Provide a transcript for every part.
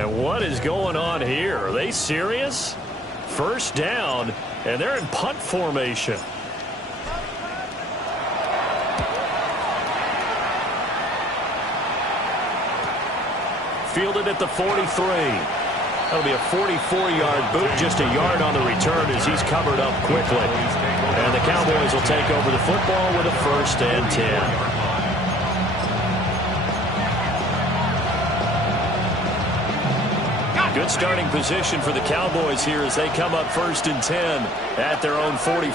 And what is going on here? Are they serious? First down, and they're in punt formation. Fielded at the 43. That'll be a 44-yard boot, just a yard on the return as he's covered up quickly. And the Cowboys will take over the football with a 1st and 10. Good starting position for the Cowboys here as they come up 1st and 10 at their own 44.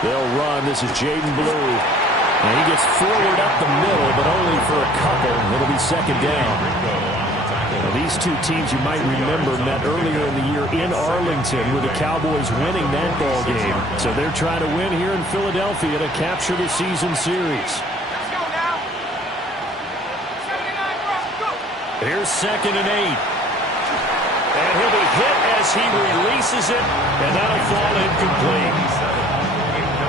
They'll run. This is Jaden Blue. And he gets forward up the middle, but only for a couple. It'll be 2nd down. Now, these two teams you might remember met earlier in the year in Arlington with the Cowboys winning that ball game. So they're trying to win here in Philadelphia to capture the season series. Here's 2nd and 8. And he'll be hit as he releases it, and that'll fall incomplete.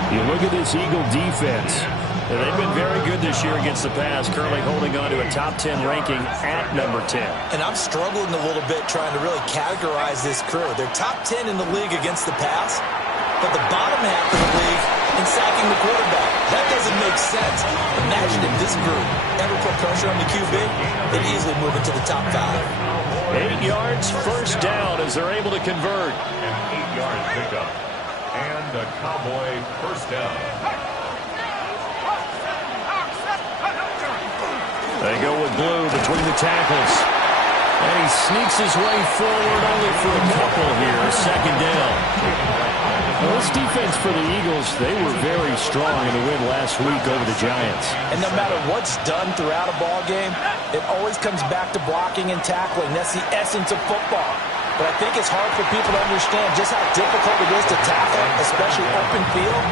You look at this Eagle defense. They've been very good this year against the pass, currently holding on to a top 10 ranking at number 10. And I'm struggling a little bit trying to really categorize this crew. They're top 10 in the league against the pass, but the bottom half of the league in sacking the quarterback. That doesn't make sense. Imagine if this group ever put pressure on the QB, they'd easily move into the top 5. 8 yards, 1st down as they're able to convert. An 8-yard pickup. And a Cowboy 1st down. They go with Blue between the tackles. And he sneaks his way forward only for a couple here. 2nd down. Well, this defense for the Eagles, they were very strong in the win last week over the Giants. And no matter what's done throughout a ball game, it always comes back to blocking and tackling. That's the essence of football. But I think it's hard for people to understand just how difficult it is to tackle, especially open field.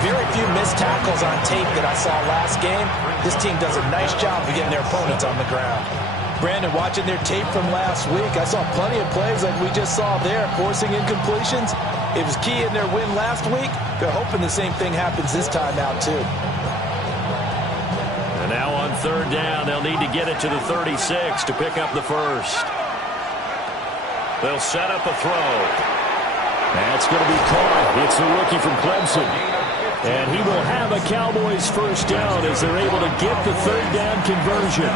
Very few missed tackles on tape that I saw last game. This team does a nice job of getting their opponents on the ground. Brandon, watching their tape from last week, I saw plenty of plays like we just saw there, forcing incompletions. It was key in their win last week. They're hoping the same thing happens this time out, too. And now on 3rd down, they'll need to get it to the 36 to pick up the 1st. They'll set up a throw. That's going to be caught. It's the rookie from Clemson. And he will have a Cowboys 1st down as they're able to get the 3rd down conversion.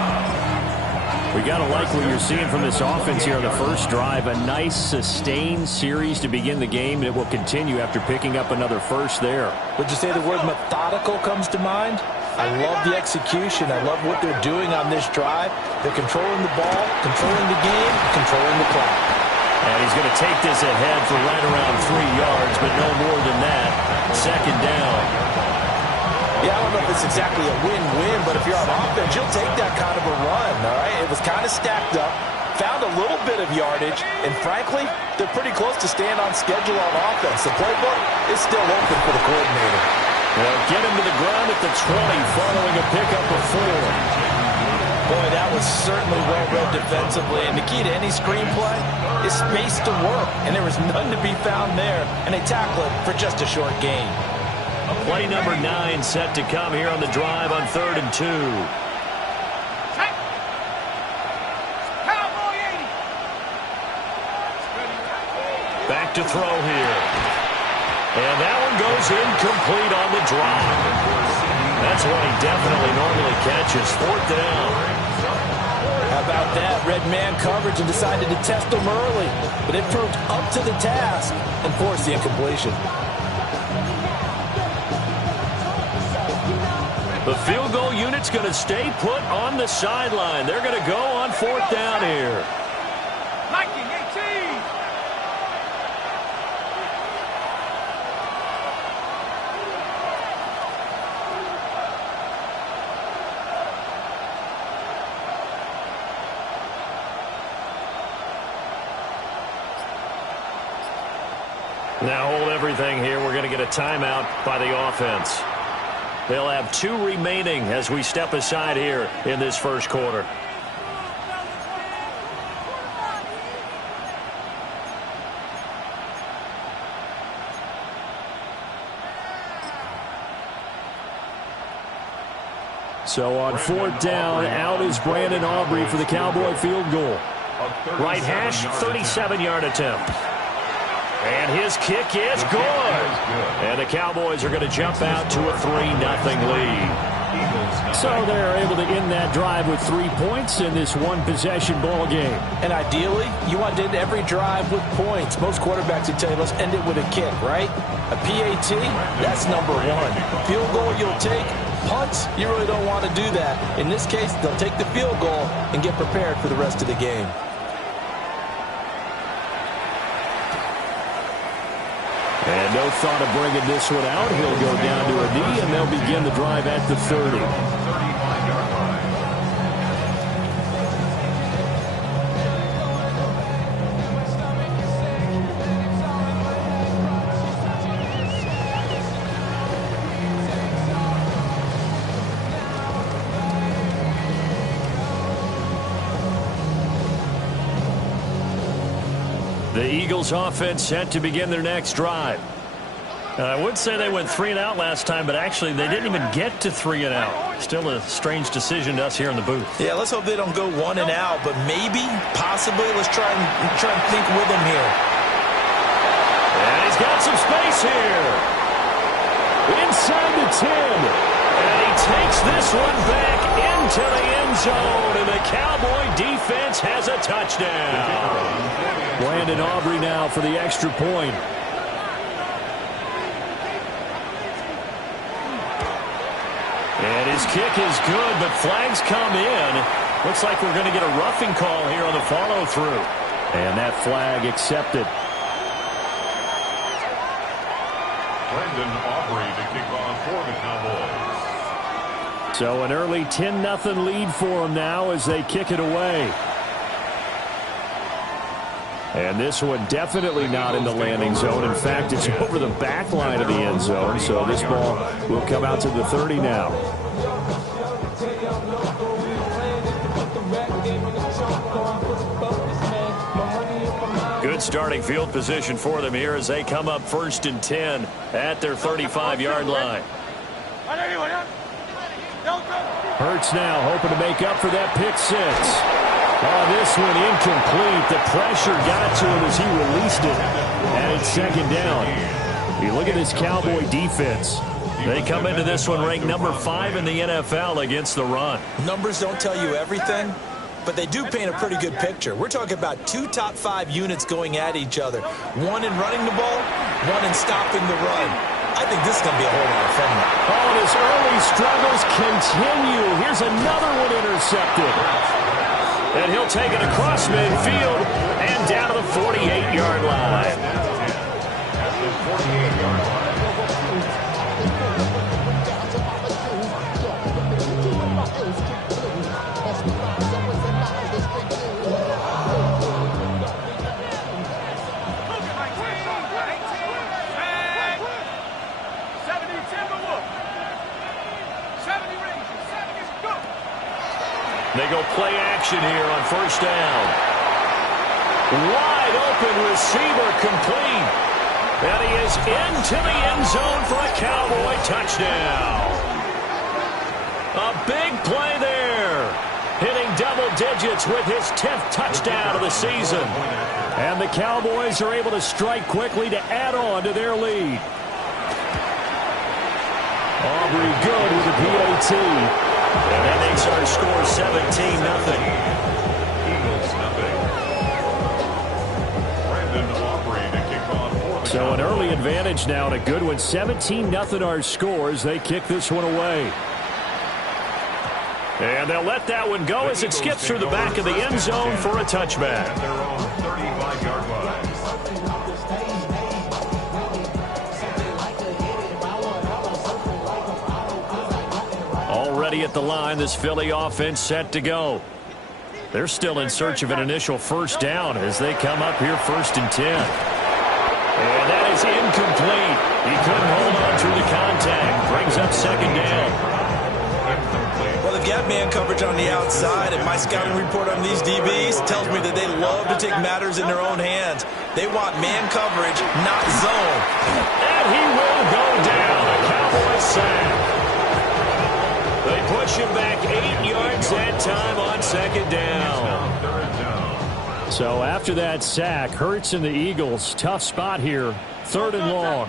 We got to like what you're seeing from this offense here on the first drive. A nice, sustained series to begin the game. It will continue after picking up another 1st there. Would you say the word methodical comes to mind? I love the execution. I love what they're doing on this drive. They're controlling the ball, controlling the game, controlling the clock. And he's going to take this ahead for right around 3 yards, but no more than that. 2nd down. Yeah, I don't know if it's exactly a win-win, but if you're on offense, you'll take that kind of a run, all right? It was kind of stacked up, found a little bit of yardage, and frankly, they're pretty close to staying on schedule on offense. The playbook is still open for the coordinator. They'll get him to the ground at the 20 following a pickup of 4. Boy, that was certainly well-read defensively, and the key to any screenplay is space to work, and there was none to be found there, and they tackle it for just a short gain. Play number 9 set to come here on the drive on 3rd and 2. Back to throw here. And that one goes incomplete on the drop. That's what he definitely normally catches. 4th down. How about that? Red man coverage and decided to test him early. But it proved up to the task and forced the incompletion. The field goal unit's going to stay put on the sideline. They're going to go on 4th down here. Now hold everything here. We're going to get a timeout by the offense. They'll have 2 remaining as we step aside here in this first quarter. So on fourth down, out is Brandon Aubrey for the Cowboy field goal. Right hash, 37-yard attempt. And his kick is good. And the Cowboys are going to jump out to a 3-0 lead. So they're able to end that drive with 3 points in this one-possession ball game. And ideally, you want to end every drive with points. Most quarterbacks would tell you, let's end it with a kick, right? A PAT, that's number one. Field goal you'll take. Punts, you really don't want to do that. In this case, they'll take the field goal and get prepared for the rest of the game. And no thought of bringing this one out. He'll go down to a knee, and they'll begin the drive at the 30. The Eagles offense set to begin their next drive. I would say they went 3 and out last time, but actually they didn't even get to 3 and out. Still a strange decision to us here in the booth. Yeah, let's hope they don't go 1 and out, but maybe, possibly, let's try and think with them here. And he's got some space here. Inside the 10. And he takes this one back into the end zone, and the Cowboy defense has a touchdown. Brandon Aubrey now for the extra point. And his kick is good, but flags come in. Looks like we're going to get a roughing call here on the follow-through. And that flag accepted. Brandon Aubrey to kick off for the Cowboys. So an early 10-0 lead for them now as they kick it away. And this one definitely not in the landing zone. In fact, it's over the back line of the end zone. So this ball will come out to the 30 now. Good starting field position for them here as they come up 1st and 10 at their 35-yard line. Hurts now hoping to make up for that pick 6. Oh, this one incomplete. The pressure got to him as he released it. And it's 2nd down. You look at this Cowboy defense. They come into this one ranked number 5 in the NFL against the run. Numbers don't tell you everything, but they do paint a pretty good picture. We're talking about 2 top 5 units going at each other. 1 in running the ball, 1 in stopping the run. I think this is going to be a whole lot of fun. Oh, and his early struggles continue. Here's another one intercepted. And he'll take it across midfield and down to the 48-yard line. They go play action here on 1st down. Wide open receiver complete. And he is into the end zone for a Cowboy touchdown. A big play there. Hitting double digits with his 10th touchdown of the season. And the Cowboys are able to strike quickly to add on to their lead. Aubrey good with the PAT. And that makes our score 17-0. Eagles nothing. Brandon Aubrey to kick off for the So an early advantage now and a good one. 17-0 our scores. They kick this one away. And they'll let that one go as it skips through the back of the end zone for a touchback. At their own 35-yard line. Already at the line, this Philly offense set to go. They're still in search of an initial 1st down as they come up here 1st and 10. And that is incomplete. He couldn't hold on through the contact. Brings up 2nd down. Well, they've got man coverage on the outside, and my scouting report on these DBs tells me that they love to take matters in their own hands. They want man coverage, not zone. And he will go down. A Cowboys sack. They push him back. So after that sack, Hurts and the Eagles, tough spot here. 3rd and long.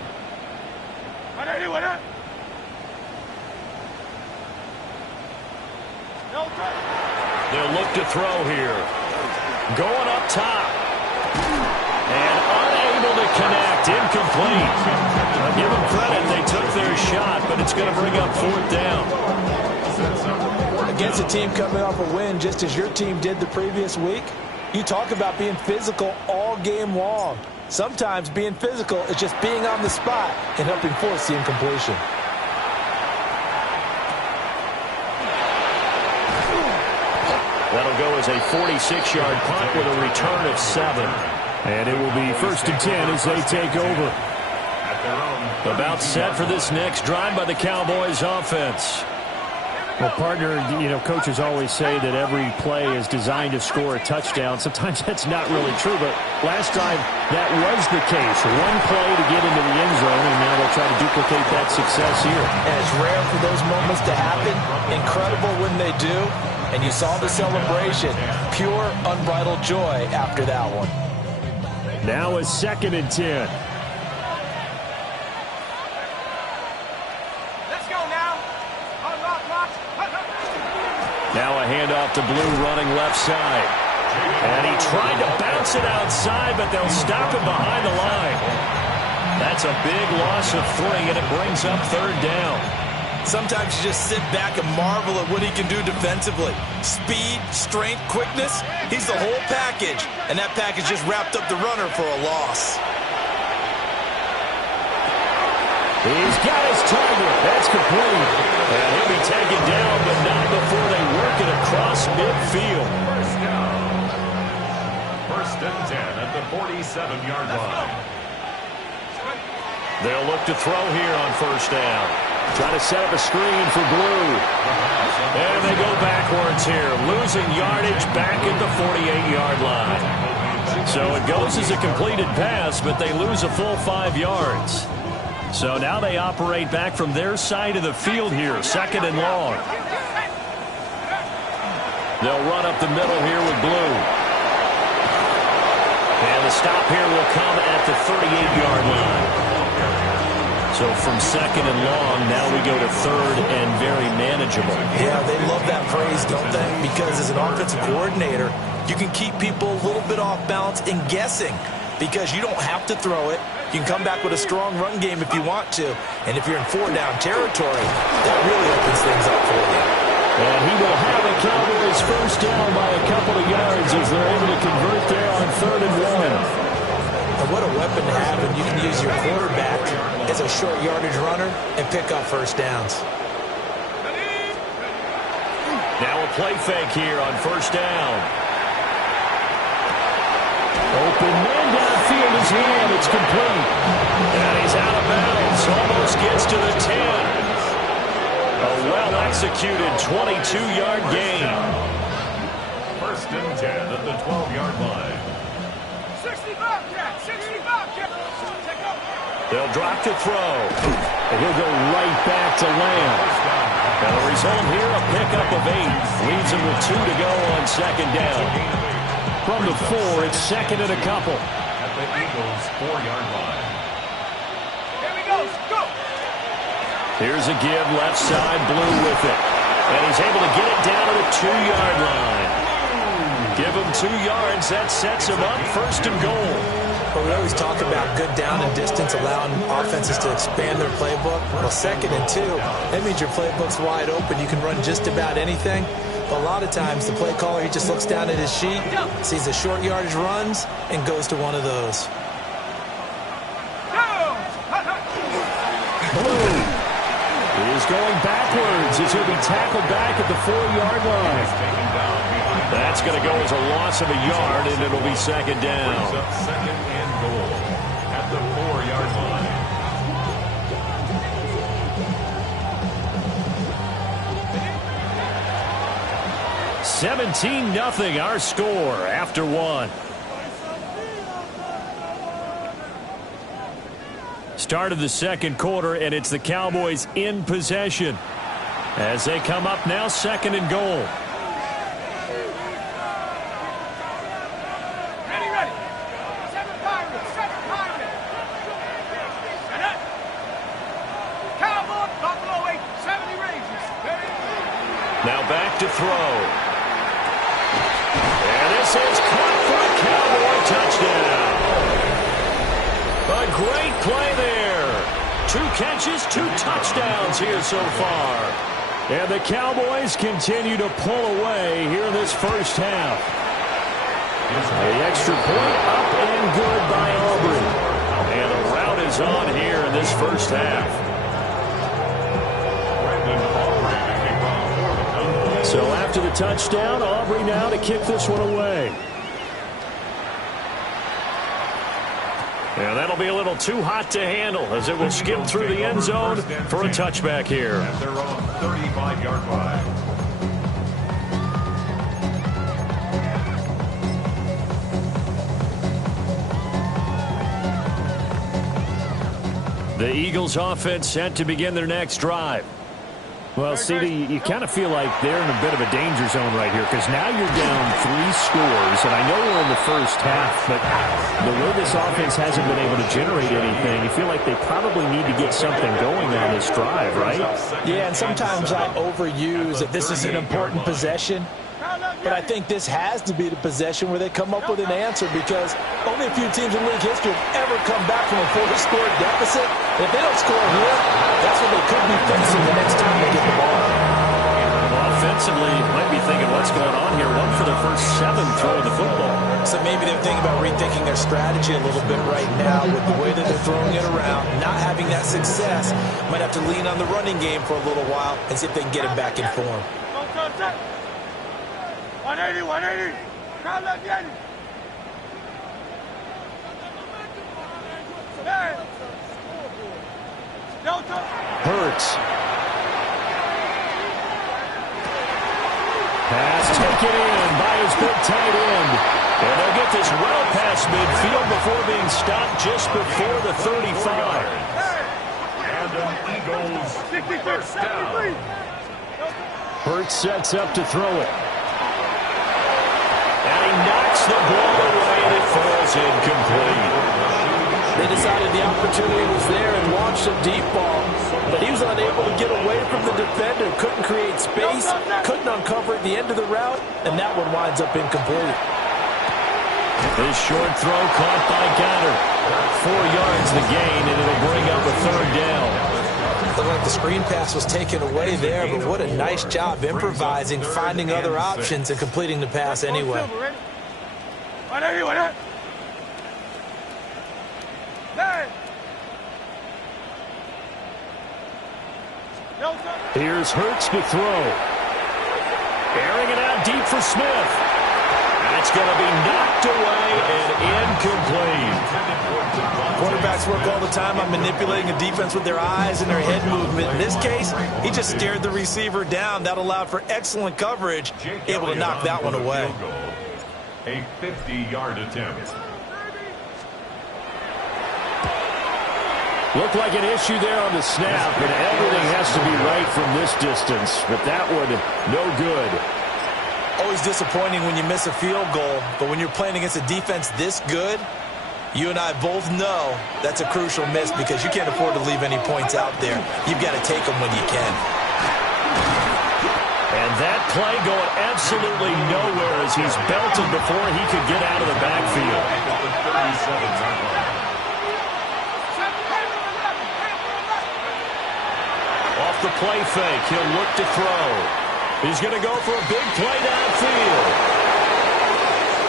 They'll look to throw here. Going up top. And unable to connect. Incomplete. I'll give them credit. They took their shot, but it's going to bring up 4th down. Against a team coming off a win just as your team did the previous week, you talk about being physical all game long. Sometimes being physical is just being on the spot and helping force the incompletion. That'll go as a 46-yard punt with a return of 7. And it will be 1st and 10 as they take over. About set for this next drive by the Cowboys offense. Well, partner, coaches always say that every play is designed to score a touchdown. Sometimes that's not really true, but last drive, that was the case. One play to get into the end zone, and now they'll try to duplicate that success here. And it's rare for those moments to happen. Incredible when they do. And you saw the celebration. Pure, unbridled joy after that one. Now a 2nd and 10. Now a handoff to Blue running left side. And he tried to bounce it outside, but they'll stop him behind the line. That's a big loss of 3, and it brings up 3rd down. Sometimes you just sit back and marvel at what he can do defensively. Speed, strength, quickness, he's the whole package. And that package just wrapped up the runner for a loss. He's got his target. That's complete. And he'll be taken down, but not before they work it across midfield. First down. 1st and 10 at the 47-yard line. They'll look to throw here on 1st down. Try to set up a screen for Blue. And they go backwards here, losing yardage back at the 48-yard line. So it goes as a completed pass, but they lose a full 5 yards. So now they operate back from their side of the field here, 2nd and long. They'll run up the middle here with Blue. And the stop here will come at the 38-yard line. So from 2nd and long, now we go to 3rd and very manageable. Yeah, they love that phrase, don't they? Because as an offensive coordinator, you can keep people a little bit off balance and guessing because you don't have to throw it. You can come back with a strong run game if you want to. And if you're in 4-down territory, that really opens things up for you. And he will have the Cowboys 1st down by a couple of yards as they're able to convert there on 3rd and 1. And what a weapon to have when you can use your quarterback as a short yardage runner and pick up 1st downs. Now a play fake here on 1st down. Open man downfield is in. It's complete. And he's out of bounds. Almost gets to the 10. A well-executed 22-yard gain. 1st and 10 at the 12-yard line. They'll drop to throw. And he'll go right back to Lamb. And the result here, a pickup of 8. Leaves him with 2 to go on 2nd down. From the 4, it's 2nd and a couple. At the Eagles' 4-yard line. Here we go. Go. Here's a give left side, Blue with it. And he's able to get it down to the 2-yard line. Give him 2 yards. That sets him up 1st and goal. But we always talk about good down and distance, allowing offenses to expand their playbook. Well, 2nd and 2, that means your playbook's wide open. You can run just about anything. But a lot of times, the play caller, he just looks down at his sheet, sees the short yardage runs, and goes to one of those. He is going backwards as he'll be tackled back at the 4-yard line. That's going to go as a loss of a yard, and it'll be 2nd down. Brings up 2nd and goal at the 4-yard line. 17-0 our score after 1. Start of the 2nd quarter, and it's the Cowboys in possession as they come up now 2nd and goal. Now back to throw. And this is caught for a Cowboy touchdown. A great play there. 2 catches, 2 touchdowns here so far. And the Cowboys continue to pull away here in this first half. The extra point up and good by Aubrey. And the route is on here in this first half. So after the touchdown, Aubrey now to kick this one away. And that'll be a little too hot to handle as it will skip through the end zone for a touchback here. At their own 35-yard line. The Eagles offense set to begin their next drive. Well, CD, you kind of feel like they're in a bit of a danger zone right here because now you're down 3 scores, and I know we're in the first half, but the way this offense hasn't been able to generate anything, you feel like they probably need to get something going on this drive, right? Yeah, and sometimes I overuse that this is an important possession, but I think this has to be the possession where they come up with an answer because only a few teams in league history have ever come back from a 4-score deficit. And if they don't score here, that's what they could be facing the next time they get the ball. Well, offensively, you might be thinking what's going on here. 1 for their first 7 throwing the football. So maybe they're thinking about rethinking their strategy a little bit right now with the way that they're throwing it around, not having that success. Might have to lean on the running game for a little while and see if they can get it back in form. 180, 180. Crowd left, Yanni. Hurts. Pass taken in by his big tight end. And they'll get this well past midfield before being stopped just before the 35. And an Eagles first down. Hurts sets up to throw it. And he knocks the ball away and it falls incomplete. They decided the opportunity was there and launched a deep ball, but he was unable to get away from the defender, couldn't create space, couldn't uncover at the end of the route, and that one winds up incomplete. This short throw caught by Goddard. 4 yards the gain, and it'll bring up a 3rd down. Looked like the screen pass was taken away there, but what a nice job improvising, finding other options, and completing the pass anyway. Here's Hurts to throw. Airing it out deep for Smith. And it's going to be knocked away and incomplete. Quarterbacks work all the time on manipulating a defense with their eyes and their head movement. In this case, he just stared the receiver down. That allowed for excellent coverage, able to knock that one away. A 50-yard attempt. Looked like an issue there on the snap, and everything has to be right from this distance. But that one, no good. Always disappointing when you miss a field goal, but when you're playing against a defense this good, you and I both know that's a crucial miss because you can't afford to leave any points out there. You've got to take them when you can. And that play going absolutely nowhere as he's belted before he could get out of the backfield. Off the play fake, he'll look to throw. He's going to go for a big play downfield.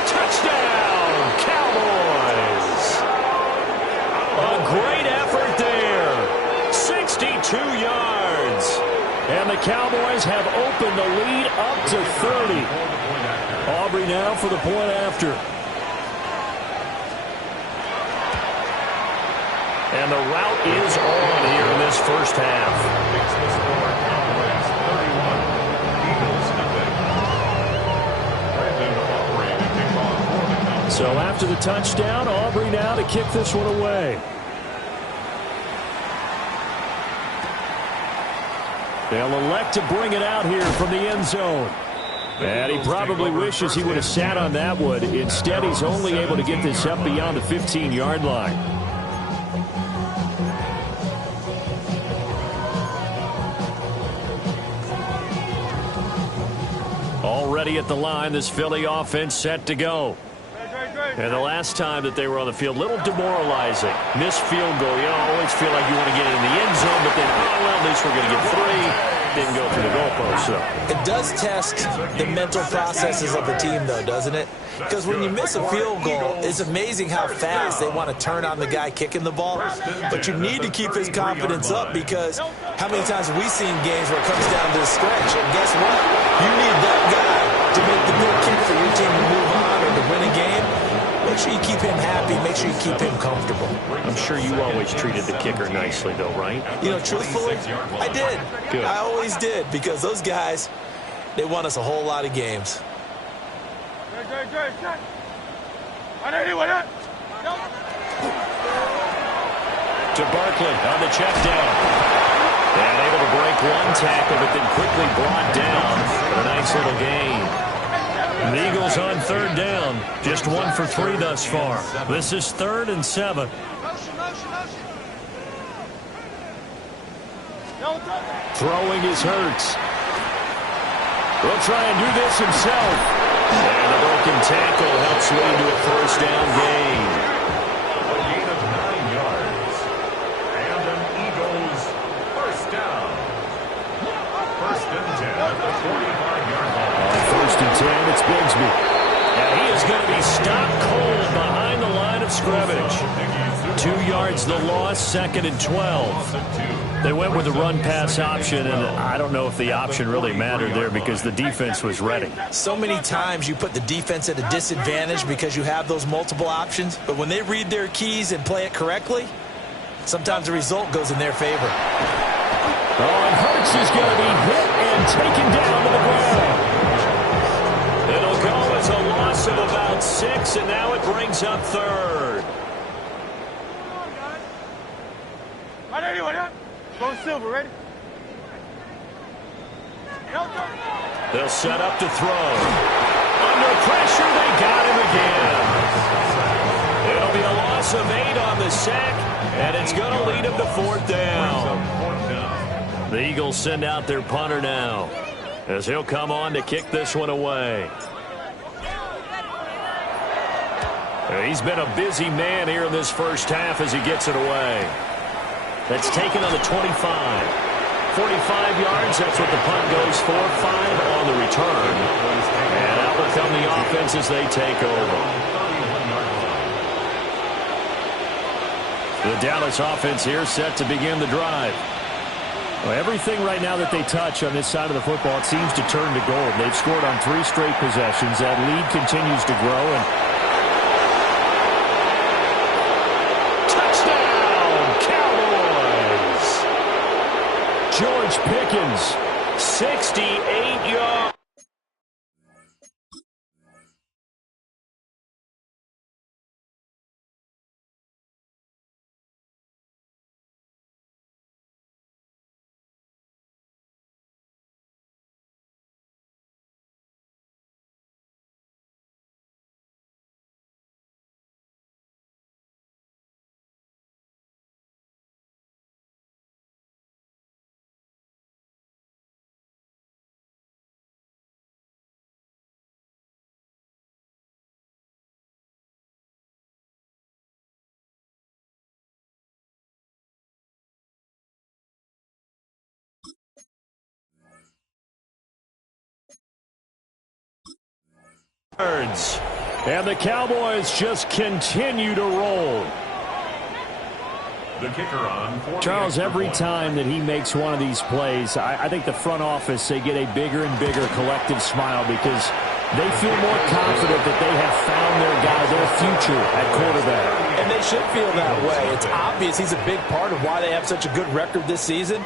Touchdown, Cowboys! A great effort there. 62 yards. And the Cowboys have opened the lead up to 30. Aubrey now for the point after. And the route is on here in this first half. So after the touchdown, Aubrey now to kick this one away. They'll elect to bring it out here from the end zone. And he probably wishes he would have sat on that one. Instead, he's only able to get this up beyond the 15-yard line. ready at the line. This Philly offense set to go. And the last time that they were on the field, a little demoralizing. Missed field goal. You always feel like you want to get it in the end zone, but then, oh, well, at least we're going to get 3. Didn't go through the goalpost, so. It does test the mental processes of the team, though, doesn't it? Because when you miss a field goal, it's amazing how fast they want to turn on the guy kicking the ball. But you need to keep his confidence up, because how many times have we seen games where it comes down to the stretch? And guess what? You need that guy to make the big kick for your team to move on or to win a game. Make sure you keep him happy. Make sure you keep him comfortable. I'm sure you always treated the kicker nicely, though, right? You know, truthfully, I did. Good. I always did, because those guys, they won us a whole lot of games. To Barkley on the check down. And able to break one tackle, but then quickly brought down for a nice little gain. The Eagles on 3rd down. Just 1 for 3 thus far. This is 3rd and 7. Throwing is Hurts. Will try and do this himself. And a broken tackle helps lead to a 1st down gain. A gain of 9 yards. And an Eagles 1st down. 1st and 10 at the 45-yard line. On 1st and 10, it's Bigsby. And he is going to be stopped cold behind the line of scrimmage. 2 yards the loss, 2nd and 12. They went with the run-pass option, and I don't know if the option really mattered there because the defense was ready. So many times you put the defense at a disadvantage because you have those multiple options, but when they read their keys and play it correctly, sometimes the result goes in their favor. Oh, and Hurts is going to be hit and taken down to the ground. It'll go as a loss of about 6, and now it brings up 3rd. Go silver, ready? They'll set up to throw. Under pressure, they got him again. It'll be a loss of 8 on the sack, and it's going to lead him to 4th down. The Eagles send out their punter now, as he'll come on to kick this one away. He's been a busy man here in this first half as he gets it away. That's taken on the 25. 45 yards, that's what the punt goes for. 5 on the return. And out will come the offense as they take over. The Dallas offense here set to begin the drive. Well, everything right now that they touch on this side of the football, it seems to turn to gold. They've scored on 3 straight possessions. That lead continues to grow, and George Pickens, 68 yards. And the Cowboys just continue to roll. The kicker on. Charles, every time that he makes one of these plays, I think the front office, they get a bigger and bigger collective smile because they feel more confident that they have found their guy, their future at quarterback. And they should feel that way. It's obvious he's a big part of why they have such a good record this season.